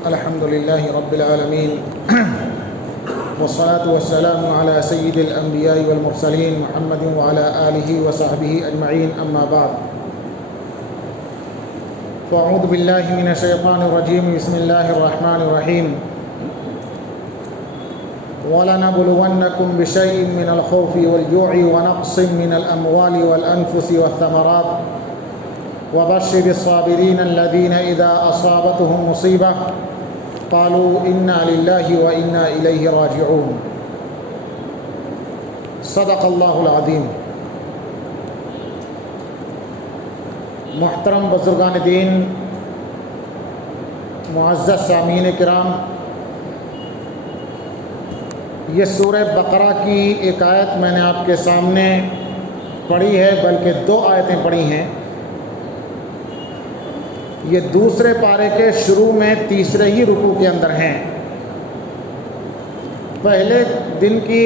الحمد لله رب العالمين والصلاة والسلام على سيد الأنبياء والمرسلين محمد وعلى آله وصحبه أجمعين أما بعد فأعوذ بالله من الشيطان الرجيم بسم الله الرحمن الرحيم وَلَنَبْلُوَنَّكُمْ بِشَيْءٍ مِّنَ الْخَوْفِ وَالْجُوعِ وَنَقْصٍ مِّنَ الْأَمْوَالِ وَالْأَنفُسِ وَالثَّمَرَاتِ وَبَشِّرِ الصَّابِرِينَ الَّذِينَ إِذَا أَصَابَتْهُمْ مُصِيبَةٌ قَالُوا إِنَّا لِلَّهِ وَإِنَّا إِلَيْهِ رَاجِعُونَ صدق اللہ العظیم۔ محترم بزرگان دین، معزز سامعین کرام، یہ سورہ بقرہ کی ایک آیت میں نے آپ کے سامنے پڑھی ہے، بلکہ 2 آیتیں پڑھی ہیں۔ یہ دوسرے پارے کے شروع میں تیسرے ہی رکوع کے اندر ہیں۔ پہلے دن کی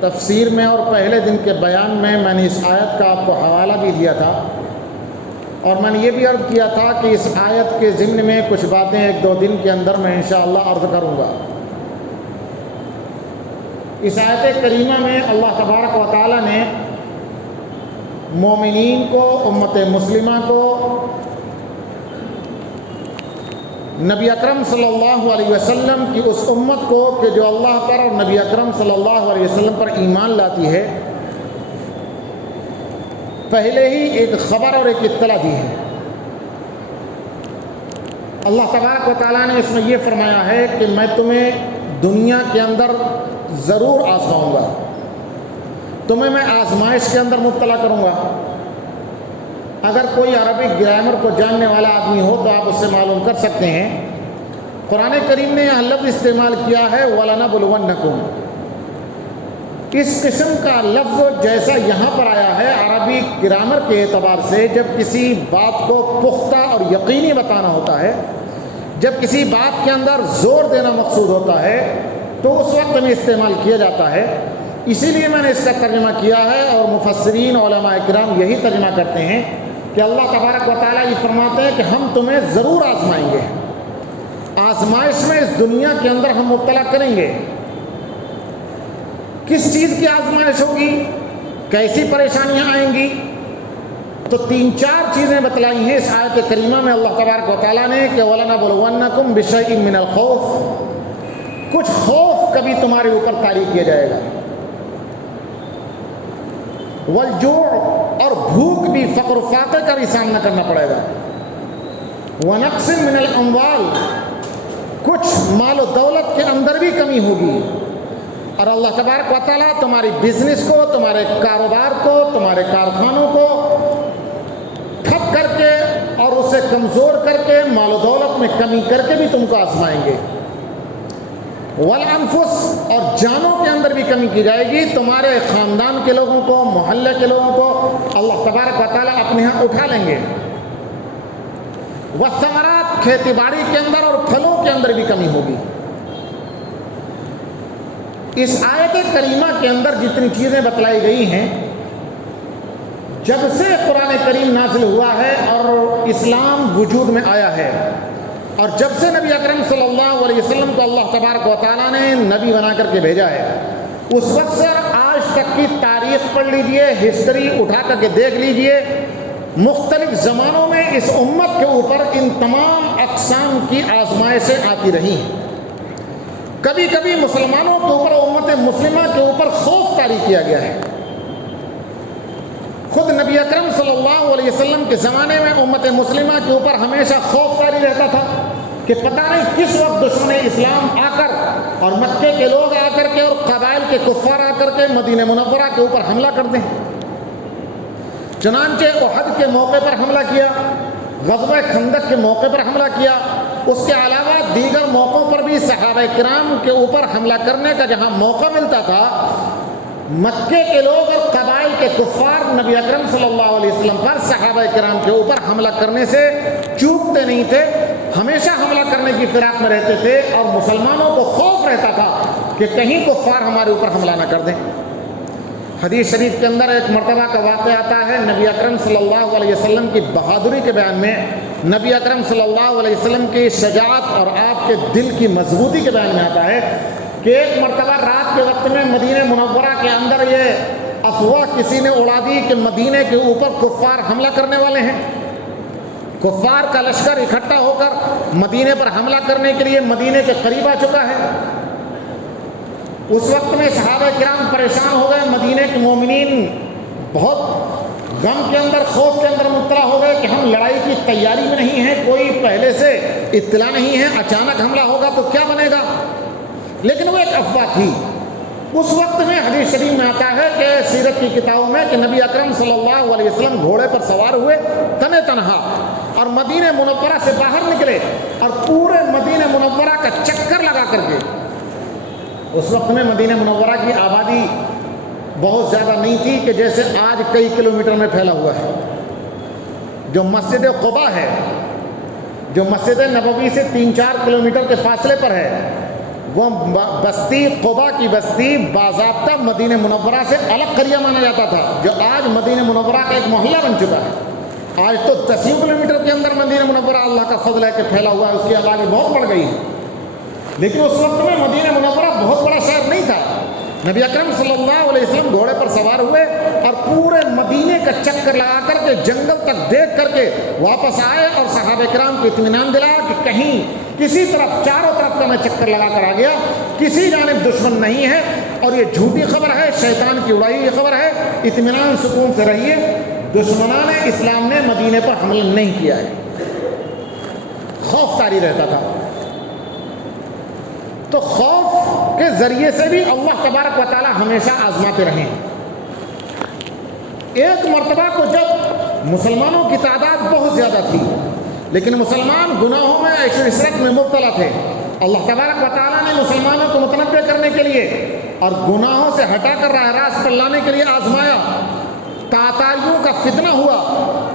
تفسیر میں اور پہلے دن کے بیان میں نے اس آیت کا آپ کو حوالہ بھی دیا تھا، اور میں نے یہ بھی عرض کیا تھا کہ اس آیت کے ضمن میں کچھ باتیں 1-2 دن کے اندر میں انشاءاللہ عرض کروں گا۔ اس آیت کریمہ میں اللہ تبارک و تعالی نے مومنین کو، امت مسلمہ کو، نبی اکرم صلی اللہ علیہ وسلم کی اس امت کو کہ جو اللہ پر اور نبی اکرم صلی اللہ علیہ وسلم پر ایمان لاتی ہے، پہلے ہی ایک خبر اور ایک اطلاع دی ہے۔ اللہ تبارک و تعالیٰ نے اس میں یہ فرمایا ہے کہ میں تمہیں دنیا کے اندر ضرور آزماؤں گا، تمہیں میں آزمائش کے اندر مبتلا کروں گا۔ اگر کوئی عربی گرامر کو جاننے والا آدمی ہو تو آپ اس سے معلوم کر سکتے ہیں۔ قرآن کریم نے یہ لفظ استعمال کیا ہے وَلَنَبْلُوَنَّكُمْ۔ اس قسم کا لفظ جیسا یہاں پر آیا ہے عربی گرامر کے اعتبار سے، جب کسی بات کو پختہ اور یقینی بتانا ہوتا ہے، جب کسی بات کے اندر زور دینا مقصود ہوتا ہے، تو اس وقت میں استعمال کیا جاتا ہے۔ اسی لیے میں نے اس کا ترجمہ کیا ہے، اور مفسرین علماء کرام یہی ترجمہ کرتے ہیں کہ اللہ تبارک و تعالیٰ یہ فرماتے ہیں کہ ہم تمہیں ضرور آزمائیں گے، آزمائش میں اس دنیا کے اندر ہم مبتلا کریں گے۔ کس چیز کی آزمائش ہوگی، کیسی پریشانیاں آئیں گی؟ تو 3-4 چیزیں بتلائی ہیں اس آیت کریمہ میں اللہ تبارک و تعالیٰ نے کہ وَلَنَبْلُوَنَّكُمْ بِشَيْءٍ مِّنَ الْخَوْفِ، کچھ خوف کبھی تمہارے اوپر طاری کیا جائے گا، والجوع، اور بھوک بھی، فقر و فاقے کا بھی سامنا کرنا پڑے گا، ونقص من الاموال، کچھ مال و دولت کے اندر بھی کمی ہوگی، اور اللہ تبارک و تعالیٰ تمہاری بزنس کو، تمہارے کاروبار کو، تمہارے کارخانوں کو ٹھپ کر کے اور اسے کمزور کر کے، مال و دولت میں کمی کر کے بھی تم کو آزمائیں گے۔ والانفس، اور جانوں کے اندر بھی کمی کی جائے گی، تمہارے خاندان کے لوگوں کو، محلے کے لوگوں کو اللہ تبارک و تعالیٰ اپنے ہاں اٹھا لیں گے۔ والثمرات، کھیتی باڑی کے اندر اور پھلوں کے اندر بھی کمی ہوگی۔ اس آیت کریمہ کے اندر جتنی چیزیں بتلائی گئی ہیں، جب سے قرآن کریم نازل ہوا ہے اور اسلام وجود میں آیا ہے، اور جب سے نبی اکرم صلی اللہ علیہ وسلم کو اللہ تبارک و تعالیٰ نے نبی بنا کر کے بھیجا ہے، اس وقت سے آج تک کی تاریخ پڑھ لیجئے، ہسٹری اٹھا کر کے دیکھ لیجئے، مختلف زمانوں میں اس امت کے اوپر ان تمام اقسام کی آزمائشیں آتی رہی ہیں۔ کبھی کبھی مسلمانوں کے اوپر، امت مسلمہ کے اوپر خوف طاری کیا گیا ہے۔ خود نبی اکرم صلی اللہ علیہ وسلم کے زمانے میں امت مسلمہ کے اوپر ہمیشہ خوف طاری رہتا تھا کہ پتہ نہیں کس وقت دشمن اسلام آ کر، اور مکے کے لوگ آ کر کے، اور قبائل کے کفار آ کر کے مدینہ منورہ کے اوپر حملہ کر دیں۔ چنانچہ احد کے موقع پر حملہ کیا، غزوہ خندق کے موقع پر حملہ کیا، اس کے علاوہ دیگر موقعوں پر بھی صحابہ کرام کے اوپر حملہ کرنے کا جہاں موقع ملتا تھا، مکے کے لوگ اور قبائل کے کفار نبی اکرم صلی اللہ علیہ وسلم پر، صحابہ کرام کے اوپر حملہ کرنے سے چوکتے نہیں تھے، ہمیشہ حملہ کرنے کی فراق میں رہتے تھے، اور مسلمانوں کو خوف رہتا تھا کہ کہیں کفار ہمارے اوپر حملہ نہ کر دیں۔ حدیث شریف کے اندر ایک مرتبہ کا واقعہ آتا ہے، نبی اکرم صلی اللہ علیہ وسلم کی بہادری کے بیان میں نبی اکرم صلی اللہ علیہ وسلم کی شجاعت اور آپ کے دل کی مضبوطی کے بیان میں آتا ہے کہ ایک مرتبہ رات کے وقت میں مدینہ منورہ کے اندر یہ افواہ کسی نے اڑا دی کہ مدینے کے اوپر کفار حملہ کرنے والے ہیں، کفار کا لشکر اکٹھا ہو کر مدینے پر حملہ کرنے کے لیے مدینے کے قریب آ چکا ہے۔ اس وقت میں صحابہ کرام پریشان ہو گئے، مدینے کے مومنین بہت غم کے اندر، خوف کے اندر مبتلا ہو گئے کہ ہم لڑائی کی تیاری میں نہیں ہیں، کوئی پہلے سے اطلاع نہیں ہے، اچانک حملہ ہوگا تو کیا بنے گا۔ لیکن وہ ایک افواہ تھی۔ اس وقت میں حدیث شریف میں آتا ہے کہ سیرت کی کتابوں میں کہ نبی اکرم صلی اللہ علیہ وسلم گھوڑے پر سوار ہوئے تنے تنہا اور مدینہ منورہ سے باہر نکلے اور پورے مدینہ منورہ کا چکر لگا کر کے، اس وقت میں مدینہ منورہ کی آبادی بہت زیادہ نہیں تھی کہ جیسے آج کئی کلومیٹر میں پھیلا ہوا ہے۔ جو مسجد قباء ہے، جو مسجد نبوی سے 3-4 کلومیٹر کے فاصلے پر ہے، وہ بستی قباء کی بستی باضابطہ مدینہ منورہ سے الگ قریہ مانا جاتا تھا، جو آج مدینہ منورہ کا ایک محلہ بن چکا ہے۔ آج تو 10 کلومیٹر کے اندر مدینہ منورہ اللہ کا فضل ہے کہ پھیلا ہوا ہے، اس کی آبادی بہت بڑھ گئی ہے۔ لیکن اس وقت میں مدینہ منورہ بہت بڑا شہر نہیں تھا۔ نبی اکرم صلی اللہ علیہ وسلم گھوڑے پر سوار ہوئے اور پورے مدینے کا چکر لگا کر کے جنگل تک دیکھ کر کے واپس آئے اور صحابہ کرام کو اطمینان دلایا کہ کہیں کسی طرف، چاروں طرف کا میں چکر لگا کر آ گیا، کسی جانب دشمن نہیں ہے اور یہ جھوٹی خبر ہے، شیطان کی اڑائی ہوئی خبر ہے، اطمینان سکون سے رہیے، دشمنان اسلام نے مدینے پر حملہ نہیں کیا ہے۔ خوف طاری رہتا تھا۔ تو خوف کے ذریعے سے بھی اللہ تبارک و تعالی ہمیشہ آزماتے رہے ہیں۔ ایک مرتبہ کو جب مسلمانوں کی تعداد بہت زیادہ تھی لیکن مسلمان گناہوں میں، عیش و عشرت میں مبتلا تھے، اللہ تبارک و تعالیٰ نے مسلمانوں کو متنبع کرنے کے لیے اور گناہوں سے ہٹا کر راہ راست پر لانے کے لیے آزمایا۔ تاتاریوں کا فتنہ ہوا،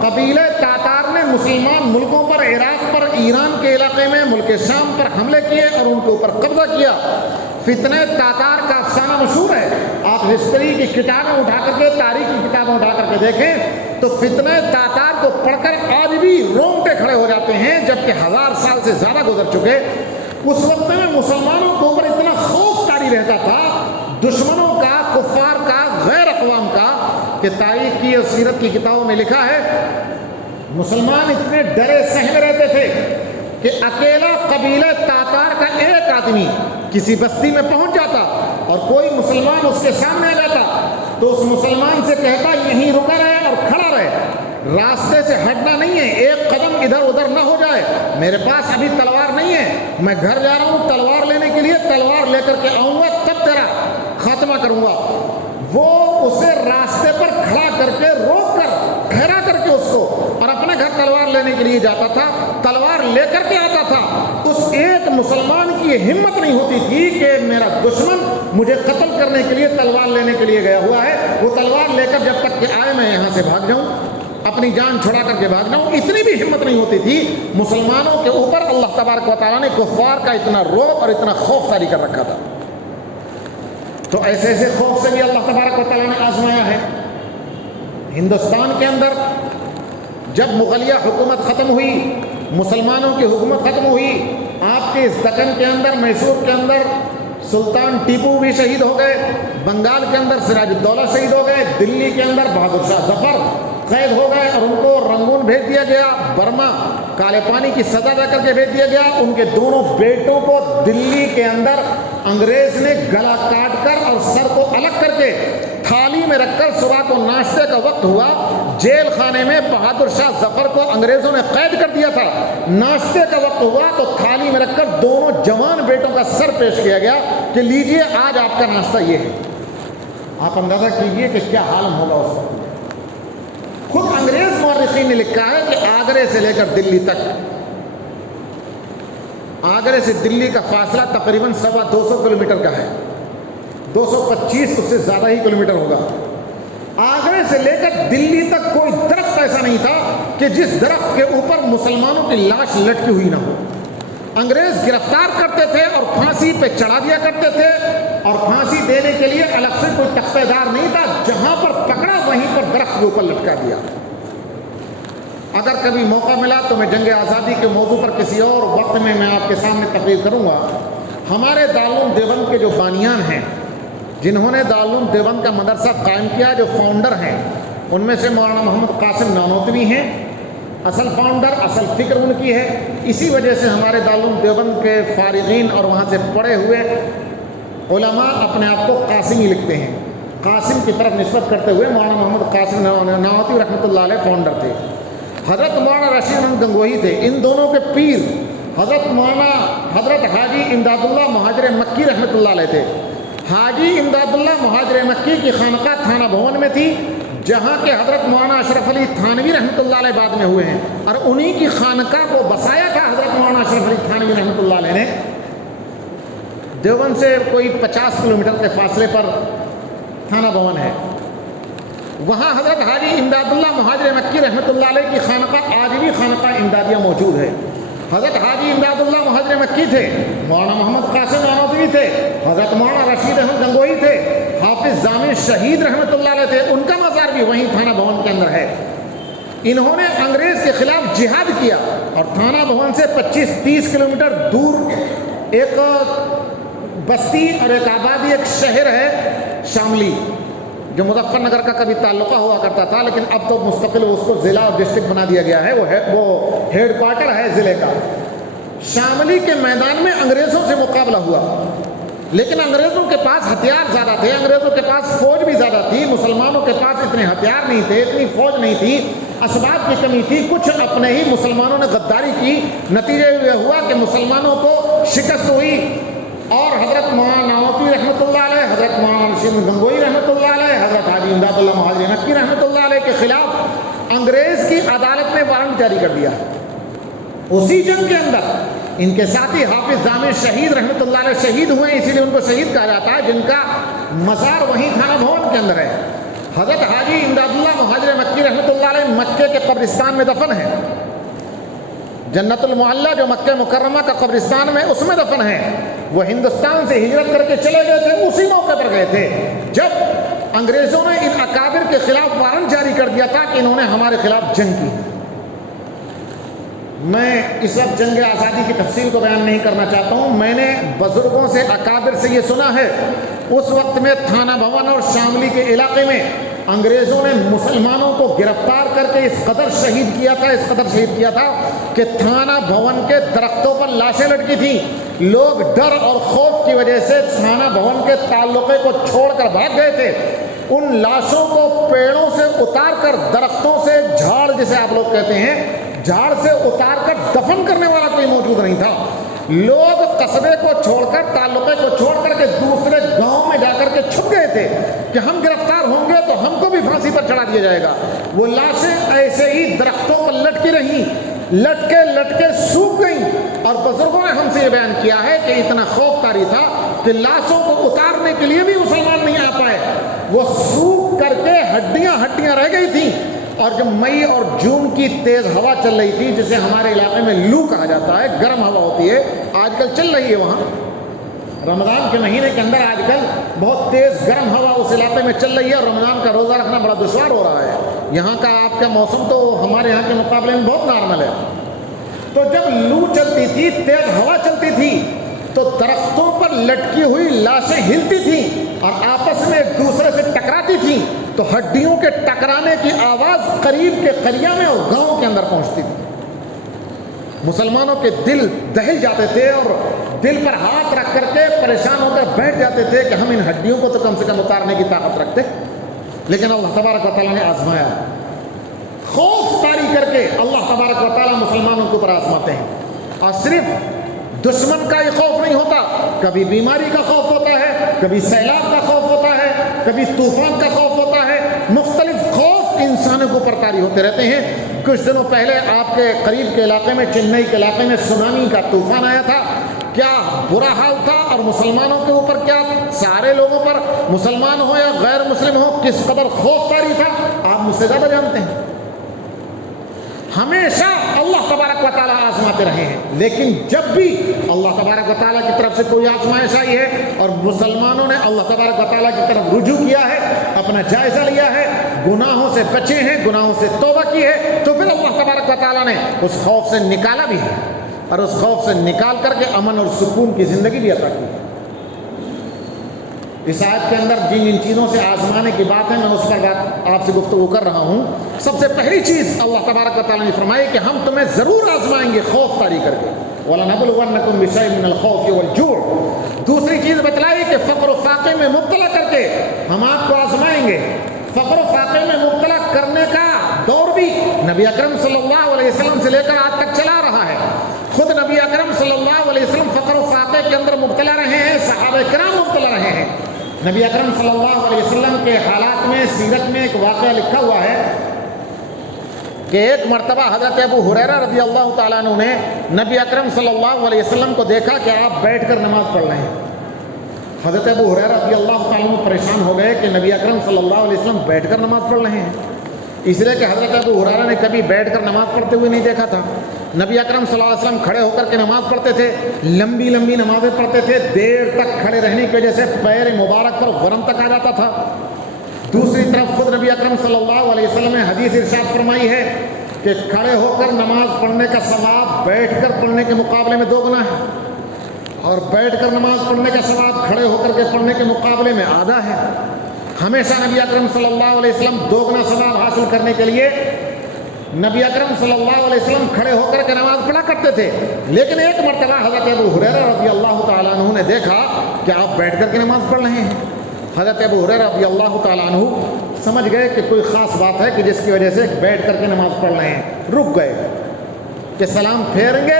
قبیلہ تاتار نے مسلمان ملکوں پر، عراق پر، ایران کے علاقے میں، ملک شام پر حملے کیے اور ان کے اوپر قبضہ کیا۔ فتنہ تاتار کا افسانہ مشہور ہے، آپ ہسٹری کی کتابیں اٹھا کر کے، تاریخ کی کتابیں اٹھا کر کے دیکھیں تو فتنہ تاتار کو پڑھ کر آج بھی رونگٹے کھڑے ہو جاتے ہیں، جبکہ 1000 سال سے زیادہ گزر چکے۔ اس وقت میں مسلمانوں کے اوپر اتنا خوف طاری رہتا تھا، دشمنوں کا، کفار کا، غیر اقوام کا، کہ تاریخ کی اور سیرت کی کتابوں میں لکھا ہے مسلمان اتنے ڈرے سہمے رہتے تھے کہ اکیلا قبیلہ تاتار کا ایک آدمی کسی بستی میں پہنچ جاتا اور کوئی مسلمان اس کے سامنے آ جاتا تو اس مسلمان سے کہتا یہیں رکا رہے اور کھڑا رہے، راستے سے ہٹنا نہیں ہے، ایک قدم ادھر ادھر نہ ہو جائے، میرے پاس ابھی تلوار نہیں ہے، میں گھر جا رہا ہوں تلوار لینے کے لیے، تلوار لے کر کے آؤں گا تب تیرا خاتمہ کروں گا۔ وہ اسے راستے پر کھڑا کر کے، روک کر، ٹھہرا کر کے اس کو، اور اپنے گھر تلوار لینے کے لیے جاتا تھا، تلوار لے کر کے آتا تھا۔ اس ایک مسلمان کی یہ ہمت نہیں ہوتی تھی کہ میرا دشمن مجھے قتل کرنے کے لیے تلوار لینے کے لیے گیا ہوا ہے، وہ تلوار لے کر جب تک کہ آئے میں یہاں سے بھاگ جاؤں، اپنی جان چھڑا کر کے بھاگ جاؤں، اتنی بھی ہمت نہیں ہوتی تھی۔ مسلمانوں کے اوپر اللہ تبارک و تعالیٰ نے کفار کا اتنا رعب اور اتنا خوف طاری کر رکھا تھا۔ تو ایسے ایسے خوف سے بھی اللہ تبارک و تعالیٰ نے آزمایا ہے۔ ہندوستان کے اندر جب مغلیہ حکومت ختم ہوئی، مسلمانوں کی حکومت ختم ہوئی، آپ کے اس دکن کے اندر، میسور کے اندر سلطان ٹیپو بھی شہید ہو گئے، بنگال کے اندر سراج الدولہ شہید ہو گئے، دلی کے اندر بہادر شاہ ظفر قید ہو گئے اور ان کو رنگون بھیج دیا گیا، برما کالے پانی کی سزا دے کر کے بھیج دیا گیا۔ ان کے دونوں بیٹوں کو دلی کے اندر انگریز نے گلا کاٹ کر اور سر کو الگ کر کے تھالی میں رکھ کر، صبح کو ناشتے کا وقت ہوا، جیل خانے میں بہادر شاہ ظفر کو انگریزوں نے قید کر دیا تھا، ناشتے کا وقت ہوا تو تھالی میں رکھ کر دونوں جوان بیٹوں کا سر پیش کیا گیا کہ لیجئے آج آپ کا ناشتہ یہ ہے۔ آپ اندازہ کیجئے کہ کیا حال ہوگا اس وقت۔ خود انگریز مورخین نے لکھا ہے کہ آگرے سے لے کر دلی تک، آگرے سے دلی کا فاصلہ تقریباً 250 کلومیٹر کا ہے، 225 اس سے زیادہ ہی کلومیٹر ہوگا۔ آگرے سے لے کر دلی تک کوئی درخت ایسا نہیں تھا کہ جس درخت کے اوپر مسلمانوں کی لاش لٹکی ہوئی نہ ہو۔ انگریز گرفتار کرتے تھے اور پھانسی پہ چڑھا دیا کرتے تھے، اور پھانسی دینے کے لیے الگ سے کوئی تختہ دار نہیں تھا، جہاں پر پکڑا وہیں پر درخت کے اوپر لٹکا دیا۔ اگر کبھی موقع ملا تو میں جنگ آزادی کے موضوع پر کسی اور وقت میں آپ کے سامنے تقریر کروں گا۔ ہمارے دارالعلوم دیوبند کے جو بانیان ہیں، جنہوں نے دارالعلوم دیوبند کا مدرسہ قائم کیا، جو فاؤنڈر ہیں، ان میں سے مولانا محمد قاسم نانوتوی ہیں، اصل فاؤنڈر، اصل فکر ان کی ہے۔ اسی وجہ سے ہمارے دارالعلوم دیوبند کے فارغین اور وہاں سے پڑھے ہوئے علماء اپنے آپ کو قاسمی لکھتے ہیں۔ قاسم کی طرف نسبت کرتے ہوئے مولانا محمد قاسم نانوتوی رحمۃ اللہ علیہ فاؤنڈر تھے۔ حضرت مولانا رشید احمد گنگوہی تھے۔ ان دونوں کے پیر حضرت حاجی امداد اللہ مہاجر مکی رحمۃ اللہ علیہ تھے۔ حاجی امداد اللہ مہاجر مکی کی خانقاہ تھانہ بھون میں تھی، جہاں کے حضرت مولانا اشرف علی تھانوی رحمۃ اللہ علیہ بعد میں ہوئے ہیں، اور انہی کی خانقاہ کو بسایا تھا حضرت مولانا اشرف علی تھانوی رحمۃ اللہ علیہ نے۔ دیوبند سے کوئی 50 کلومیٹر کے فاصلے پر تھانہ بھون ہے، وہاں حضرت حاجی امداد اللہ مہاجر مکی رحمۃ اللہ علیہ کی خانقاہ آج بھی خانقاہ امدادیہ موجود ہے۔ حضرت حاجی امداد اللہ مہاجر مکی تھے، مولانا محمد قاسم نانوتوی تھے، حضرت مولانا رشید احمد گنگوہی تھے، حافظ ضامن شہید رحمۃ اللہ علیہ تھے، ان کا مزار بھی وہیں تھانہ بھون کے اندر ہے۔ انہوں نے انگریز کے خلاف جہاد کیا، اور تھانہ بھون سے 25-30 کلومیٹر دور ایک بستی اور ایک آبادی، ایک شہر ہے شاملی، جو مظفر نگر کا کبھی تعلقہ ہوا کرتا تھا، لیکن اب تو مستقل اس کو ضلع اور ڈسٹرکٹ بنا دیا گیا ہے۔ وہ ہیڈ کوارٹر ہے ضلع کا۔ شاملی کے میدان میں انگریزوں سے مقابلہ ہوا، لیکن انگریزوں کے پاس ہتھیار زیادہ تھے، انگریزوں کے پاس فوج بھی زیادہ تھی، مسلمانوں کے پاس اتنے ہتھیار نہیں تھے، اتنی فوج نہیں تھی، اسباب کی کمی تھی۔ کچھ اپنے ہی مسلمانوں نے غداری کی، نتیجہ یہ ہوا کہ مسلمانوں کو شکست ہوئی، اور حضرت مولانا نانوتوی رحمۃ اللہ علیہ، حضرت مولانا رشید گنگوہی رحمۃ اللہ علیہ، حضرت حاجی امداد اللہ مہاجر مکی رحمۃ اللہ علیہ کے خلاف انگریز کی عدالت نے وارنٹ جاری کر دیا۔ اسی جنگ کے اندر ان کے ساتھی حافظ ضامن شہید رحمۃ اللہ علیہ شہید ہوئے، اسی لیے ان کو شہید کہا جاتا ہے، جن کا مزار وہیں تھانہ بھون کے اندر ہے۔ حضرت حاجی امداد اللہ مہاجر مکی رحمۃ اللہ علیہ مکے کے قبرستان میں دفن ہے، جنت المعلی جو مکہ مکرمہ کا قبرستان میں، اس میں دفن ہے۔ وہ ہندوستان سے ہجرت کر کے چلے گئے تھے، اسی موقع پر گئے تھے جب انگریزوں نے ان اکابر کے خلاف وارنٹ جاری کر دیا تھا کہ انہوں نے ہمارے خلاف جنگ کی۔ میں اس وقت جنگ آزادی کی تفصیل کو بیان نہیں کرنا چاہتا ہوں، میں نے بزرگوں سے اکابر سے یہ سنا ہے، اس وقت میں تھانہ بھون اور شاملی کے علاقے میں انگریزوں نے مسلمانوں کو گرفتار کر کے اس قدر شہید کیا تھا کہ تھانہ بھون کے درختوں پر لاشیں لٹکی تھیں۔ لوگ ڈر اور خوف کی وجہ سے تھانہ بھون کے تعلقے کو چھوڑ کر بھاگ گئے تھے۔ ان لاشوں کو پیڑوں سے اتار کر، درختوں سے، جھاڑ جسے آپ لوگ کہتے ہیں، جھاڑ سے اتار کر دفن کرنے والا کوئی موجود نہیں تھا۔ لوگ قصبے کو چھوڑ کر، تعلقے کو چھوڑ کر کے دوسرے گاؤں میں جا کر کے چھپ گئے تھے کہ ہم گرفتار ہوں گے تو ہم کو بھی پھانسی پر چڑھا دیا جائے گا۔ وہ لاشیں ایسے ہی درختوں پر لٹکی رہیں، لٹکے سوکھ گئیں، اور بزرگوں نے ہم سے یہ بیان کیا ہے کہ اتنا خوف طاری تھا کہ لاشوں کو اتارنے کے لیے بھی مسلمان نہیں آ پائے، وہ سوکھ کر کے ہڈیاں رہ گئی تھیں۔ اور جب مئی اور جون کی تیز ہوا چل رہی تھی، جسے ہمارے علاقے میں لو کہا جاتا ہے، گرم ہوا ہوتی ہے، آج کل چل رہی ہے وہاں، رمضان کے مہینے کے اندر آج کل بہت تیز گرم ہوا اس علاقے میں چل رہی ہے، اور رمضان کا روزہ رکھنا بڑا دشوار ہو رہا ہے۔ یہاں کا آپ کا موسم تو ہمارے یہاں کے مقابلے میں بہت نارمل ہے۔ تو جب لو چلتی تھی، تیز ہوا چلتی تھی، تو درختوں پر لٹکی ہوئی لاشیں ہلتی تھیں اور آپس میں ایک دوسرے سے ٹکراتی تھیں، تو ہڈیوں کے ٹکرانے کی آواز قریب کے قریہ میں اور گاؤں کے اندر پہنچتی تھی۔ مسلمانوں کے دل دہل جاتے تھے اور دل پر ہاتھ رکھ کر کے پریشان ہو کر بیٹھ جاتے تھے کہ ہم ان ہڈیوں کو تو کم سے کم اتارنے کی طاقت رکھتے، لیکن اللہ تبارک و تعالیٰ نے آزمایا۔ خوف طاری کر کے اللہ تبارک و تعالیٰ مسلمانوں کے اوپر آزماتے ہیں، اور صرف دشمن کا ہی خوف نہیں ہوتا، کبھی بیماری کا خوف ہوتا ہے، کبھی سیلاب کا خوف ہوتا ہے، کبھی طوفان کا خوف ہوتا ہے، مختلف خوف انسانوں کے اوپر طاری ہوتے رہتے ہیں۔ کچھ دنوں پہلے آپ کے قریب کے علاقے میں، چنئی کے علاقے میں سونامی کا طوفان آیا تھا، کیا برا حال تھا، اور مسلمانوں کے اوپر کیا، سارے لوگوں پر، مسلمان ہو یا غیر مسلم ہو، کس قدر خوف طاری تھا، آپ مجھ سے زیادہ جانتے ہیں۔ ہمیشہ اللہ تبارک و تعالیٰ آزماتے رہے ہیں، لیکن جب بھی اللہ تبارک و تعالیٰ کی طرف سے کوئی آزمائش آئی ہے اور مسلمانوں نے اللہ تبارک و تعالیٰ کی طرف رجوع کیا ہے، اپنا جائزہ لیا ہے، گناہوں سے بچے ہیں، گناہوں سے توبہ کی ہے، تو پھر اللہ تبارک و تعالیٰ نے اس خوف سے نکالا بھی ہے، اور اس خوف سے نکال کر کے امن اور سکون کی زندگی بھی عطا کی۔ اس آیت کے اندر جن جن چیزوں سے آزمانے کی بات ہے، میں اس پر بات آپ سے گفتگو کر رہا ہوں۔ سب سے پہلی چیز اللہ تبارک و تعالیٰ نے فرمائی کہ ہم تمہیں ضرور آزمائیں گے خوف طاری کر کے، وَلَنَبْلُوَنَّكُمْ بِشَيْءٍ مِّنَ الْخَوْفِ وَالْجُوعِ۔ دوسری چیز بتلائی کہ فقر و فاقے میں مبتلا کر کے ہم آپ کو آزمائیں گے۔ فقر و فاقے میں مبتلا کرنے کا دور بھی نبی اکرم صلی اللہ علیہ وسلم سے لے کر آج تک چلا رہا ہے۔ خود نبی اکرم صلی اللہ علیہ وسلم فقر و فاقے کے اندر مبتلا رہے ہیں، صحابہ کرام مبتلا رہے ہیں۔ نبی اکرم صلی اللہ علیہ وسلم کے حالات میں، سیرت میں ایک واقعہ لکھا ہوا ہے کہ ایک مرتبہ حضرت ابو ہریرہ رضی اللہ تعالیٰ عنہ نے نبی اکرم صلی اللہ علیہ وسلم کو دیکھا کہ آپ بیٹھ کر نماز پڑھ رہے ہیں۔ حضرت ابو ہریرہ رضی اللہ تعالیٰ عنہ پریشان ہو گئے کہ نبی اکرم صلی اللہ علیہ وسلم بیٹھ کر نماز پڑھ رہے ہیں، اس لیے کہ حضرت ابو ہریرہ نے کبھی بیٹھ کر نماز پڑھتے ہوئے نہیں دیکھا تھا۔ نبی اکرم صلی اللہ علیہ وسلم کھڑے ہو کر کے نماز پڑھتے تھے، لمبی لمبی نمازیں پڑھتے تھے، دیر تک کھڑے رہنے کی وجہ سے پیر مبارک پر ورم تک آ جاتا تھا۔ دوسری طرف خود نبی اکرم صلی اللہ علیہ وسلم نے حدیث ارشاد فرمائی ہے کہ کھڑے ہو کر نماز پڑھنے کا ثواب بیٹھ کر پڑھنے کے مقابلے میں 2 گنا ہے، اور بیٹھ کر نماز پڑھنے کا ثواب کھڑے ہو کر کے پڑھنے کے مقابلے میں آدھا ہے۔ ہمیشہ نبی اکرم صلی اللہ علیہ وسلم 2 گنا ثواب حاصل کرنے کے لیے نبی اکرم صلی اللہ علیہ وسلم کھڑے ہو کر کے نماز پڑھا کرتے تھے۔ لیکن ایک مرتبہ حضرت ابو ہریرہ رضی اللہ تعالیٰ عنہ نے دیکھا کہ آپ بیٹھ کر کے نماز پڑھ رہے ہیں۔ حضرت ابو ہریرہ رضی اللہ تعالیٰ عنہ سمجھ گئے کہ کوئی خاص بات ہے کہ جس کی وجہ سے بیٹھ کر کے نماز پڑھ رہے ہیں، رک گئے کہ سلام پھیریں گے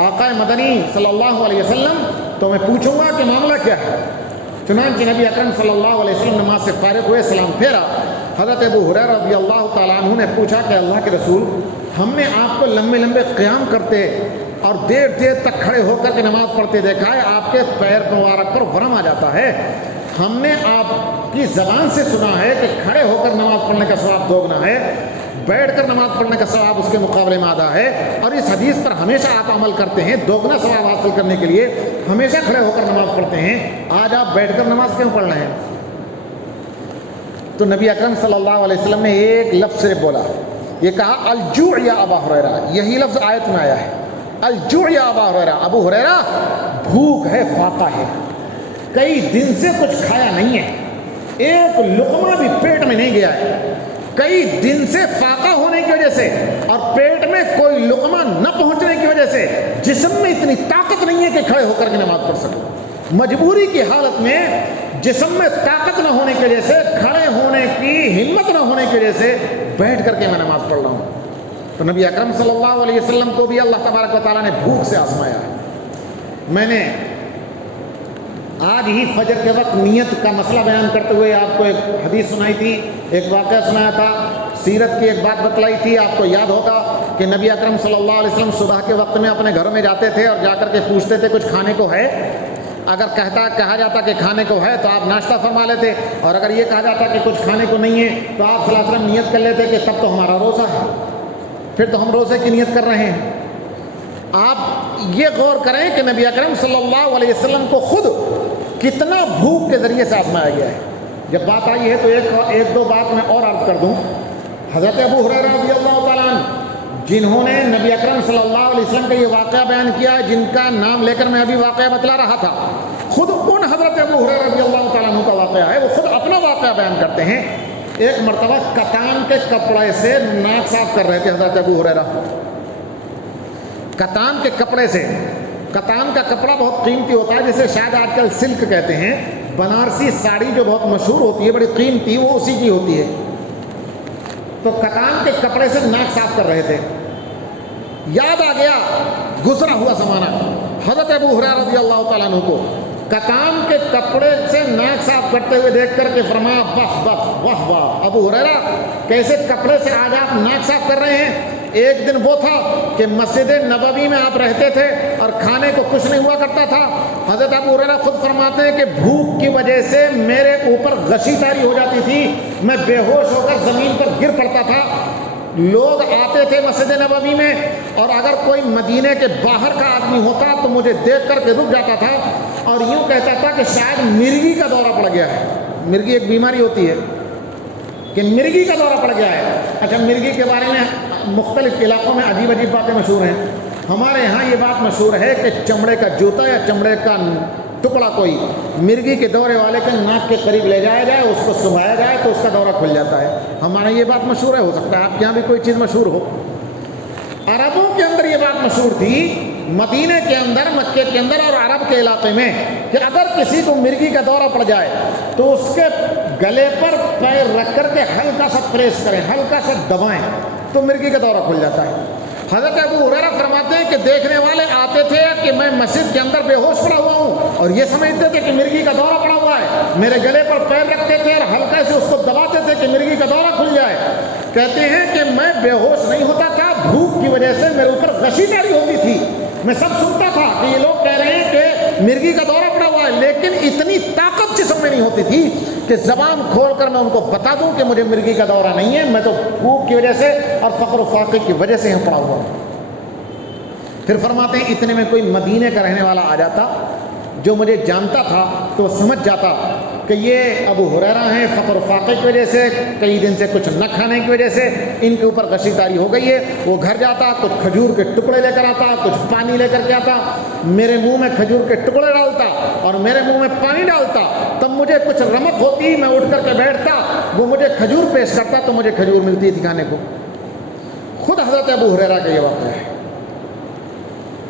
آقا مدنی صلی اللہ علیہ وسلم تو میں پوچھوں گا کہ معاملہ کیا ہے۔ چنانچہ نبی اکرم صلی اللہ علیہ وسلم نماز سے فارغ ہوئے، سلام پھیرا۔ حضرت ابو ہریرہ رضی اللہ تعالیٰ عنہ نے پوچھا کہ اللہ کے رسول، ہم نے آپ کو لمبے لمبے قیام کرتے اور دیر دیر تک کھڑے ہو کر کے نماز پڑھتے دیکھا ہے، آپ کے پیر مبارک پر ورم آ جاتا ہے۔ ہم نے آپ کی زبان سے سنا ہے کہ کھڑے ہو کر نماز پڑھنے کا ثواب 2 گنا ہے، بیٹھ کر نماز پڑھنے کا ثواب اس کے مقابلے میں آدھا ہے، اور اس حدیث پر ہمیشہ آپ عمل کرتے ہیں۔ 2 گنا ثواب حاصل کرنے کے لیے ہمیشہ کھڑے ہو کر نماز پڑھتے ہیں، آج آپ بیٹھ کر نماز کیوں پڑھ رہے ہیں؟ تو نبی اکرم صلی اللہ علیہ وسلم نے ایک لفظ صرف بولا، یہ کہا الجوع یا ابا ہریرہ۔ یہی لفظ آیت میں آیا ہے، الجوع یا ابا ہریرہ۔ ابو ہریرہ بھوک ہے، فاقہ ہے، کئی دن سے کچھ کھایا نہیں ہے، ایک لقمہ بھی پیٹ میں نہیں گیا ہے، کئی دن سے فاقہ ہونے کی وجہ سے اور پیٹ میں کوئی لقمہ نہ پہنچنے کی وجہ سے جسم میں اتنی طاقت نہیں ہے کہ کھڑے ہو کر کے نماز پڑھ سکے۔ مجبوری کی حالت میں جسم میں طاقت نہ ہونے کی وجہ سے، کھڑے ہونے کی ہمت نہ ہونے کی وجہ سے بیٹھ کر کے میں نماز پڑھ رہا ہوں۔ تو نبی اکرم صلی اللہ علیہ وسلم کو بھی اللہ تبارک و تعالیٰ نے بھوک سے آزمایا ہے۔ میں نے آج ہی فجر کے وقت نیت کا مسئلہ بیان کرتے ہوئے آپ کو ایک حدیث سنائی تھی، ایک واقعہ سنایا تھا، سیرت کی ایک بات بتلائی تھی۔ آپ کو یاد ہوگا کہ نبی اکرم صلی اللہ علیہ وسلم صبح کے وقت میں اپنے گھروں میں جاتے تھے اور جا کر کے پوچھتے تھے کچھ کھانے کو ہے؟ اگر کہا جاتا کہ کھانے کو ہے تو آپ ناشتہ فرما لیتے، اور اگر یہ کہا جاتا کہ کچھ کھانے کو نہیں ہے تو آپ صلی اللہ علیہ وسلم نیت کر لیتے کہ تب تو ہمارا روزہ ہے، پھر تو ہم روزے کی نیت کر رہے ہیں۔ آپ یہ غور کریں کہ نبی اکرم صلی اللہ علیہ وسلم کو خود کتنا بھوک کے ذریعے سے آزمایا گیا ہے۔ جب بات آئی ہے تو ایک دو بات میں اور عرض کر دوں۔ حضرت ابو ہریرہ رضی اللہ تعالیٰ عنہ جنہوں نے نبی اکرم صلی اللہ علیہ وسلم کا یہ واقعہ بیان کیا ہے، جن کا نام لے کر میں ابھی واقعہ بتلا رہا تھا، خود ان حضرت ابو ہریرہ رضی اللہ تعالیٰ عنہ کا واقعہ ہے، وہ خود اپنا واقعہ بیان کرتے ہیں۔ ایک مرتبہ کتان کے کپڑے سے ناک صاف کر رہے تھے حضرت ابو ہریرہ، کتان کے کپڑے سے۔ کتان کا کپڑا بہت قیمتی ہوتا ہے، جسے شاید آج کل سلک کہتے ہیں۔ بنارسی ساڑی جو بہت مشہور ہوتی ہے، بڑی قیمتی، وہ اسی کی ہوتی ہے۔ تو کتان کے کپڑے سے ناک صاف کر رہے تھے، یاد آ گیا گزرا ہوا زمانہ حضرت ابو ہریرہ رضی اللہ تعالیٰ عنہ کو کتان کے کپڑے سے ناک صاف کرتے ہوئے دیکھ کر کے فرمایا واہ واہ واہ واہ، ابو ہریرہ کیسے کپڑے سے آج آپ ناک صاف کر رہے ہیں؟ ایک دن وہ تھا کہ مسجد نبوی میں آپ رہتے تھے اور کھانے کو کچھ نہیں ہوا کرتا تھا۔ حضرت ابو ہریرہ خود فرماتے ہیں کہ بھوک کی وجہ سے میرے اوپر غشی طاری ہو جاتی تھی، میں بے ہوش ہو کر زمین پر گر پڑتا تھا۔ لوگ آتے تھے مسجد نبوی میں، اور اگر کوئی مدینے کے باہر کا آدمی ہوتا تو مجھے دیکھ کر کے رک جاتا تھا اور یوں کہتا تھا کہ شاید مرگی کا دورہ پڑ گیا ہے۔ مرگی ایک بیماری ہوتی ہے، کہ مرگی کا دورہ پڑ گیا ہے۔ اچھا، مرگی کے بارے میں مختلف علاقوں میں عجیب عجیب باتیں مشہور ہیں۔ ہمارے یہاں یہ بات مشہور ہے کہ چمڑے کا جوتا یا چمڑے کا ٹکڑا کوئی مرگی کے دورے والے کے ناک کے قریب لے جایا جائے، اس کو سنبھایا جائے تو اس کا دورہ کھل جاتا ہے۔ ہمارے یہ بات مشہور ہے، ہو سکتا ہے آپ کے یہاں بھی کوئی چیز مشہور ہو۔ عربوں کے اندر یہ بات مشہور تھی، مدینے کے اندر، مکے کے اندر اور عرب کے علاقے میں، کہ اگر کسی کو مرگی کا دورہ پڑ جائے تو اس کے گلے پر پیر رکھ کر کے ہلکا سا پریس کریں، ہلکا سا دبائیں تو مرگی کا دورہ کھل جاتا ہے۔ حضرت ابو ہریرہ فرماتے ہیں کہ دیکھنے والے آتے تھے کہ میں مسجد کے اندر بے ہوش پڑا ہوا ہوں اور یہ سمجھتے تھے کہ مرگی کا دورہ پڑا ہوا ہے، میرے گلے پر پیر رکھتے تھے اور ہلکے سے اس کو دباتے تھے کہ مرگی کا دورہ کھل جائے۔ کہتے ہیں کہ میں بے ہوش نہیں ہوتا تھا، بھوک کی وجہ سے میرے اوپر غشی جاری ہوتی تھی، میں سب سنتا تھا کہ یہ لوگ کہہ رہے ہیں کہ مرگی کا دورہ پڑا ہوا ہے، لیکن اتنی طاقت جسم میں نہیں ہوتی تھی کہ زبان کھول کر میں ان کو بتا دوں کہ مجھے مرگی کا دورہ نہیں ہے، میں تو بھوک کی وجہ سے اور فقر و فاقے کی وجہ سے یہاں پڑا ہوا ہوں۔ پھر فرماتے ہیں اتنے میں کوئی مدینے کا رہنے والا آ جاتا جو مجھے جانتا تھا تو وہ سمجھ جاتا کہ یہ ابو ہریرہ ہیں، فقر و فاقے کی وجہ سے، کئی دن سے کچھ نہ کھانے کی وجہ سے ان کے اوپر غشی طاری ہو گئی ہے۔ وہ گھر جاتا، کچھ کھجور کے ٹکڑے لے کر آتا، کچھ پانی لے کر کے آتا، میرے منہ میں کھجور کے ٹکڑے ڈالتا اور میرے منہ میں پانی ڈالتا، تب مجھے کچھ رمق ہوتی، میں اٹھ کر کے بیٹھتا، وہ مجھے کھجور پیش کرتا تو مجھے کھجور ملتی تھی کھانے کو۔ خود حضرت ابو ہریرہ کا یہ واقعہ ہے۔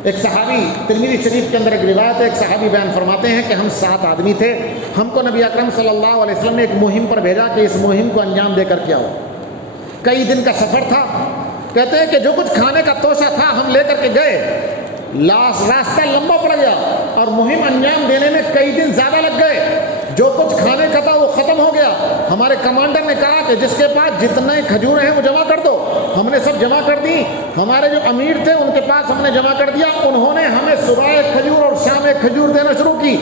ایک صحابی، ترمذی شریف کے اندر ایک روایت ہے، ایک صحابی بیان فرماتے ہیں کہ ہم 7 آدمی تھے، ہم کو نبی اکرم صلی اللہ علیہ وسلم نے ایک مہم پر بھیجا کہ اس مہم کو انجام دے کر کیا ہو۔ کئی دن کا سفر تھا، کہتے ہیں کہ جو کچھ کھانے کا توشہ تھا ہم لے کر کے گئے، راستہ لمبا پڑ گیا اور مہم انجام دینے میں کئی دن زیادہ لگ گئے۔ جو کچھ کھانے کا تھا وہ ختم ہو گیا۔ ہمارے کمانڈر نے کہا کہ جس کے پاس جتنے کھجور ہیں وہ جمع کر دو۔ ہم نے سب جمع کر دی، ہمارے جو امیر تھے ان کے پاس ہم نے جمع کر دیا۔ انہوں نے ہمیں صبح ایک کھجور اور شام ایک کھجور دینا شروع کی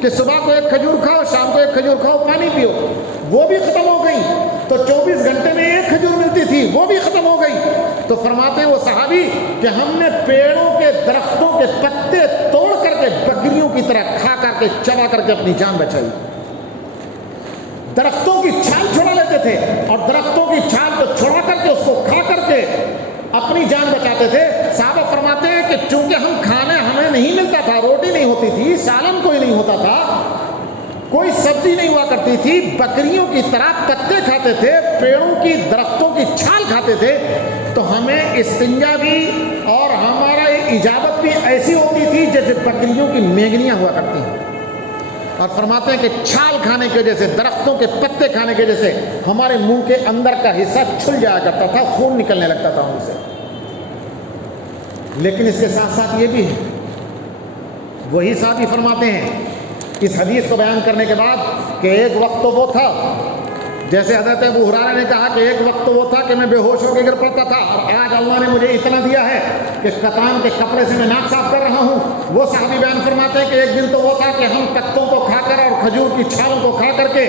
کہ صبح کو ایک کھجور کھاؤ، شام کو ایک کھجور کھاؤ، پانی پیو۔ وہ بھی ختم ہو گئی تو 24 گھنٹے میں ایک کھجور ملتی تھی، وہ بھی ختم ہو گئی۔ تو فرماتے ہیں وہ صحابی کہ ہم نے پیڑوں کے درختوں کے پتے توڑ کر کے بکریوں کی طرح کھا کر کے چبا کر کے اپنی جان بچائی۔ درختوں کی چھال چھڑا لیتے تھے اور درختوں کی چھال کو چھڑا کر کے اس کو کھا کر کے اپنی جان بچاتے تھے۔ صحابہ فرماتے ہیں کہ چونکہ ہم کھانے ہمیں نہیں ملتا تھا، روٹی نہیں ہوتی تھی، سالن کوئی نہیں ہوتا تھا، کوئی سبزی نہیں ہوا کرتی تھی، بکریوں کی طرح پتے کھاتے تھے، پیڑوں کی درختوں کی چھال کھاتے تھے، تو ہمیں استنجا بھی اور ہمارا اجابت بھی ایسی ہوتی تھی جیسے بکریوں کی مینگنیاں ہوا کرتی ہیں۔ اور فرماتے ہیں کہ چھال کھانے کی وجہ سے، درختوں کے پتے کھانے کی وجہ سے ہمارے منہ کے اندر کا حصہ چھل جایا کرتا تھا، خون نکلنے لگتا تھا ان سے۔ لیکن اس کے ساتھ ساتھ یہ بھی ہے، وہی صحابی فرماتے ہیں اس حدیث کو بیان کرنے کے بعد کہ ایک وقت تو وہ تھا، جیسے حضرت ابو ہریرہ نے کہا کہ ایک وقت تو وہ تھا کہ میں بے ہوش ہو کے گر پڑتا تھا، اور آج اللہ نے مجھے اتنا دیا ہے کہ کتان کے کپڑے سے میں ناک صاف کر رہا ہوں۔ وہ صحابی بیان فرماتے ہیں کہ ایک دن تو وہ تھا کہ ہم پتوں کو کھا کر اور کھجور کی چھالوں کو کھا کر کے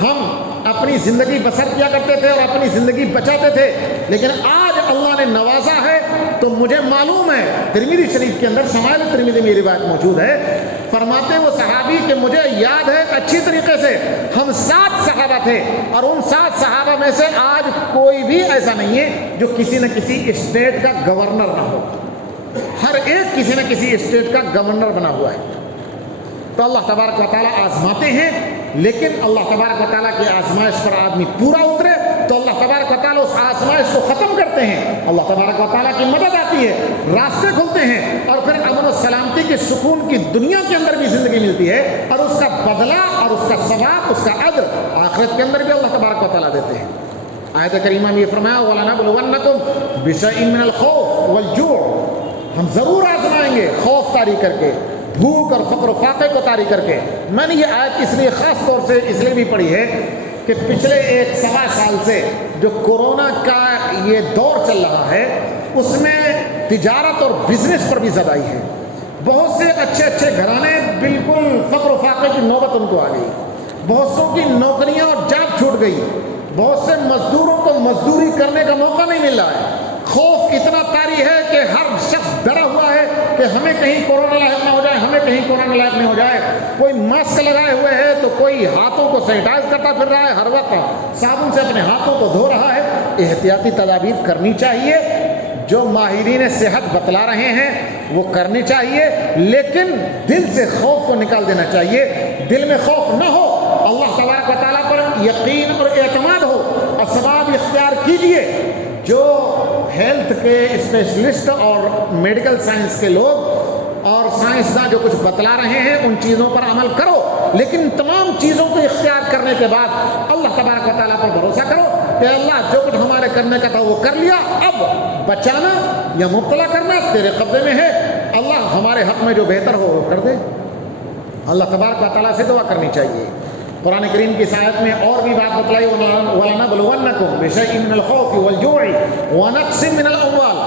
ہم اپنی زندگی بسر کیا کرتے تھے اور اپنی زندگی بچاتے تھے، لیکن آج اللہ نے نوازا ہے تو مجھے معلوم ہے۔ ترمذی شریف کے اندر شمائل ترمذی میں یہ روایت موجود ہے، فرماتے ہیں وہ صحابی کہ مجھے یاد ہے اچھی طریقے سے، ہم 7 صحابہ تھے اور ان 7 صحابہ میں سے آج کوئی بھی ایسا نہیں ہے جو کسی نہ کسی اسٹیٹ کا گورنر نہ ہو، ہر ایک کسی نہ کسی اسٹیٹ کا گورنر بنا ہوا ہے۔ تو اللہ تبارک و تعالیٰ آزماتے ہیں، لیکن اللہ تبارک و تعالیٰ کی آزمائش پر آدمی پورا اترے تو اللہ تبارک و تعالیٰ اس آزمائش کو ختم کرتے ہیں، اللہ تبارک و تعالیٰ کی مدد آتی ہے، راستے کھلتے ہیں، اور پھر امن و سلامتی کی سکون کی دنیا کے اندر بھی زندگی ملتی ہے، اور اس کا بدلہ اور اس کا ثواب، اس کا اجر آخرت کے اندر بھی اللہ تبارک و تعالیٰ دیتے ہیں۔ آیت کریمہ میں یہ فرمایا وَلَنَبْلُوَنَّكُمْ بِشَيْءٍ مِّنَ الْخَوْفِ وَالْجُوعِ، ہم ضرور آزمائیں گے، خوف طاری کر کے، بھوک اور فقر و فاقے کو طاری کر کے۔ میں نے یہ آیت اس لیے خاص طور سے اس لیے بھی پڑھی ہے کہ پچھلے 1.25 سال سے جو کورونا کا یہ دور چل رہا ہے، اس میں تجارت اور بزنس پر بھی زد آئی ہے۔ بہت سے اچھے اچھے گھرانے بالکل فقر و فاقے کی نوبت ان کو آ گئی، بہت سوں کی نوکریاں اور جاب چھوٹ گئی، بہت سے مزدوروں کو مزدوری کرنے کا موقع نہیں مل رہا ہے۔ خوف اتنا طاری ہے کہ ہر شخص ڈرا ہوا ہے کہ ہمیں کہیں کورونا لاحق نہ ہو جائے، ہمیں کہیں کورونا لاحق نہیں ہو جائے۔ کوئی ماسک لگائے ہوئے ہے تو کوئی ہاتھوں کو سینیٹائز کرتا پھر رہا ہے، ہر وقت صابن سے اپنے ہاتھوں کو دھو رہا ہے۔ احتیاطی تدابیر کرنی چاہیے، جو ماہرین صحت بتلا رہے ہیں وہ کرنی چاہیے، لیکن دل سے خوف کو نکال دینا چاہیے۔ دل میں خوف نہ ہو، اللہ تبارک و تعالیٰ پر یقین اور اعتماد ہو، اسباب اختیار کیجئے۔ جو ہیلتھ کے اسپیشلسٹ اور میڈیکل سائنس کے لوگ اور سائنسداں جو کچھ بتلا رہے ہیں ان چیزوں پر عمل کرو، لیکن تمام چیزوں کو اختیار کرنے کے بعد اللہ تبارک و تعالیٰ پر بھروسہ کرو کہ اللہ جو کچھ ہمارے کرنے کا تھا وہ کر لیا، اب بچانا یا مبتلا کرنا تیرے قبضے میں ہے، اللہ ہمارے حق میں جو بہتر ہو وہ کر دے۔ اللہ تبارک و تعالیٰ سے دعا کرنی چاہیے۔ قرآن کریم کی آیت میں اور بھی بات بتلائی، وَلَنَبْلُوَنَّكُمْ بِشَيْءٍ مِّنَ الْخَوْفِ وَالْجُوعِ وَنَقْصٍ مِّنَ الْأَمْوَالِ۔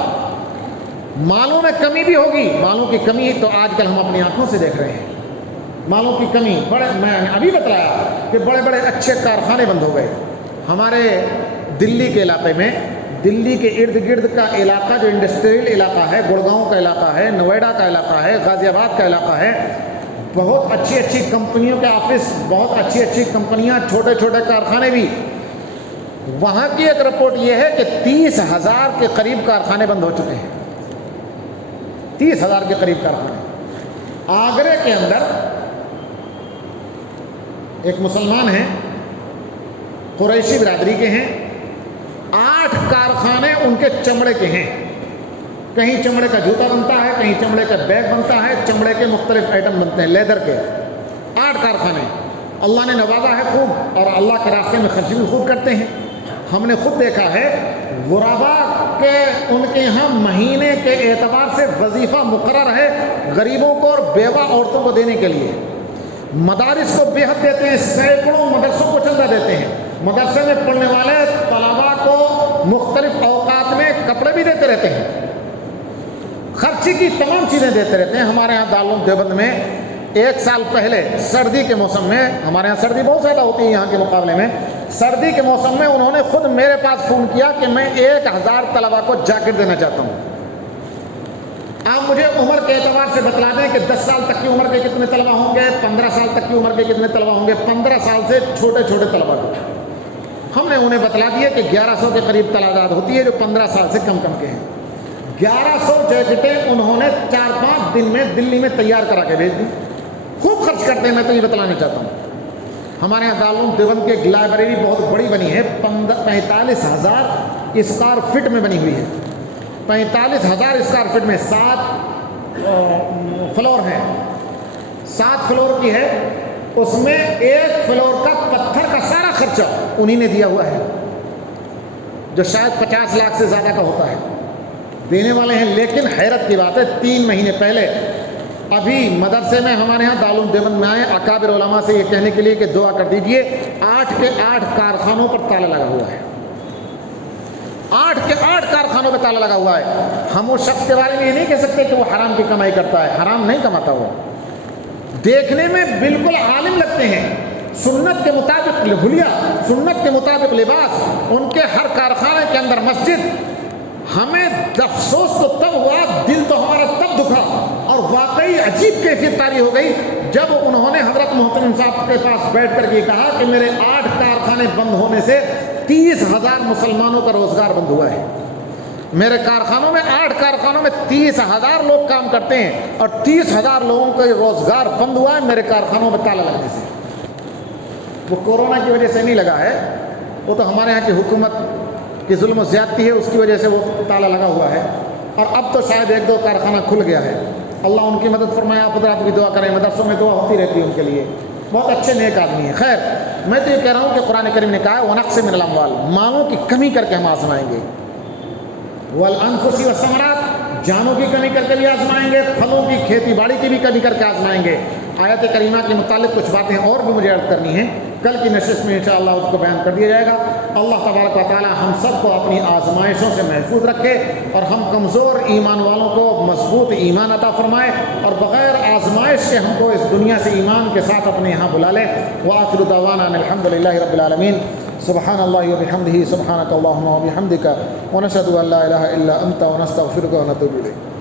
مالوں میں کمی بھی ہوگی۔ مالوں کی کمی تو آج کل ہم اپنی آنکھوں سے دیکھ رہے ہیں، مالوں کی کمی۔ میں نے ابھی بتلایا کہ بڑے بڑے اچھے کارخانے بند ہو گئے۔ ہمارے دلی کے علاقے میں، دلی کے ارد گرد کا علاقہ جو انڈسٹریل علاقہ ہے، گڑگاؤں کا علاقہ ہے، نوئیڈا کا علاقہ ہے، غازی آباد کا علاقہ ہے، بہت اچھی اچھی کمپنیوں کے آفس، بہت اچھی اچھی کمپنیاں، چھوٹے چھوٹے کارخانے بھی۔ وہاں کی ایک رپورٹ یہ ہے کہ 30,000 کے قریب کارخانے بند ہو چکے ہیں، 30,000 کے قریب کارخانے۔ آگرے کے اندر ایک مسلمان ہیں، قریشی برادری کے ہیں، 8 کارخانے ان کے چمڑے کے ہیں۔ کہیں چمڑے کا جوتا بنتا ہے، کہیں چمڑے کا بیگ بنتا ہے، چمڑے کے مختلف آئٹم بنتے ہیں، لیدر کے 8 کارخانے۔ اللہ نے نوازا ہے خوب، اور اللہ کے راستے میں خرچ بھی خوب کرتے ہیں۔ ہم نے خود دیکھا ہے غربا کے ان کے یہاں مہینے کے اعتبار سے وظیفہ مقرر ہے غریبوں کو اور بیوہ عورتوں کو دینے کے لیے۔ مدارس کو بے حد دیتے ہیں، سینکڑوں مدرسوں کو چندہ دیتے ہیں۔ مدرسے میں پڑھنے والے طلباء کو مختلف اوقات میں کپڑے بھی دیتے رہتے ہیں، خرچی کی تمام چیزیں دیتے رہتے ہیں۔ ہمارے یہاں دارالعلوم دیوبند میں 1 سال پہلے سردی کے موسم میں، ہمارے یہاں سردی بہت زیادہ ہوتی ہے یہاں کے مقابلے میں، سردی کے موسم میں انہوں نے خود میرے پاس فون کیا کہ میں 1000 طلباء کو جاکٹ دینا چاہتا ہوں۔ آپ مجھے عمر کے اعتبار سے بتلا دیں کہ 10 سال تک کی عمر کے کتنے طلباء ہوں گے، 15 سال تک کی عمر کے کتنے طلباء ہوں گے۔ 15 سال سے چھوٹے چھوٹے طلباء کو ہم نے انہیں بتلا دیا کہ 1100 کے قریب تعداد ہوتی ہے جو 15 سال سے کم کم کے ہیں۔ 1100 جیکٹیں انہوں نے 4-5 دن میں دلی میں تیار کرا کے بھیج دی۔ خوب خرچ کرتے ہیں، میں تو یہ بتلانا چاہتا ہوں۔ ہمارے یہاں دارالعلوم دیوبند کی ایک لائبریری بہت بڑی بنی ہے، 45,000 اسکوائر فٹ میں بنی ہوئی ہے۔ 45,000 اسکوائر فٹ میں 7 فلور ہیں، 7 فلور کی ہے۔ اس میں 1 فلور کا پتھر کا سارا خرچہ انہی نے دیا ہوا ہے، جو شاید 50 لاکھ سے زیادہ کا ہوتا ہے، دینے والے ہیں۔ لیکن حیرت کی بات ہے، 3 مہینے پہلے ابھی مدرسے میں ہمارے ہاں دارالعلوم دیوبند میں آئے اکابر علماء سے یہ کہنے کے لیے کہ دعا کر دیجئے، 8 کے 8 کارخانوں پر تالا لگا ہوا ہے، 8 کے 8 کارخانوں پہ تالا لگا ہوا ہے۔ ہم اس شخص کے بارے میں یہ نہیں کہہ سکتے کہ وہ حرام کی کمائی کرتا ہے، حرام نہیں کماتا۔ وہ دیکھنے میں بالکل عالم لگتے ہیں، سنت کے مطابق حلیہ، سنت کے مطابق لباس، ان کے ہر کارخانے کے اندر مسجد۔ ہمیں افسوس تو تب ہوا، دل تو ہمارا تب دکھا، اور واقعی عجیب کیفیت طاری ہو گئی جب انہوں نے حضرت محترم صاحب کے پاس بیٹھ کر کے کہا کہ میرے 8 کارخانے بند ہونے سے 30,000 مسلمانوں کا روزگار بند ہوا ہے۔ میرے کارخانوں میں 8 کارخانوں میں 30,000 لوگ کام کرتے ہیں، اور 30,000 لوگوں کا روزگار بند ہوا ہے میرے کارخانوں میں تالا لگنے سے۔ وہ کورونا کی وجہ سے نہیں لگا ہے، وہ تو ہمارے یہاں کی حکومت کی ظلم و زیادتی ہے، اس کی وجہ سے وہ تالا لگا ہوا ہے، اور اب تو شاید 1-2 کارخانہ کھل گیا ہے۔ اللہ ان کی مدد فرمائے، آپ حضرات بھی دعا کریں، مدرسوں میں دعا ہوتی رہتی ہے ان کے لیے، بہت اچھے نیک آدمی ہیں۔ خیر، میں تو یہ کہہ رہا ہوں کہ قرآن کریم نے کہا ہے وَنَقْصٍ مِّنَ الْأَمْوَالِ، مالوں کی کمی کر کے ہم آزمائیں گے، وَالْأَنفُسِ وَالثَّمَرَاتِ، جانوں کی کمی کر کے بھی آزمائیں گے، پھلوں کی کھیتی باڑی کی بھی کمی کر کے آزمائیں گے۔ آیت کریمہ کے متعلق کچھ باتیں اور بھی مجھے عرض کرنی ہیں، کل کی نشست میں انشاءاللہ اس کو بیان کر دیا جائے گا۔ اللہ تبارک و تعالی ہم سب کو اپنی آزمائشوں سے محفوظ رکھے، اور ہم کمزور ایمان والوں کو مضبوط ایمان عطا فرمائے، اور بغیر آزمائش کے ہم کو اس دنیا سے ایمان کے ساتھ اپنے یہاں بلا لے۔ وآخر دعوانا ان الحمد للہ رب العالمین۔ سبحان اللہ وبحمدہ، سبحانک اللہم وبحمدک، ونشہد ان لا الہ الا انت، ونستغفرک ونتوب الیک۔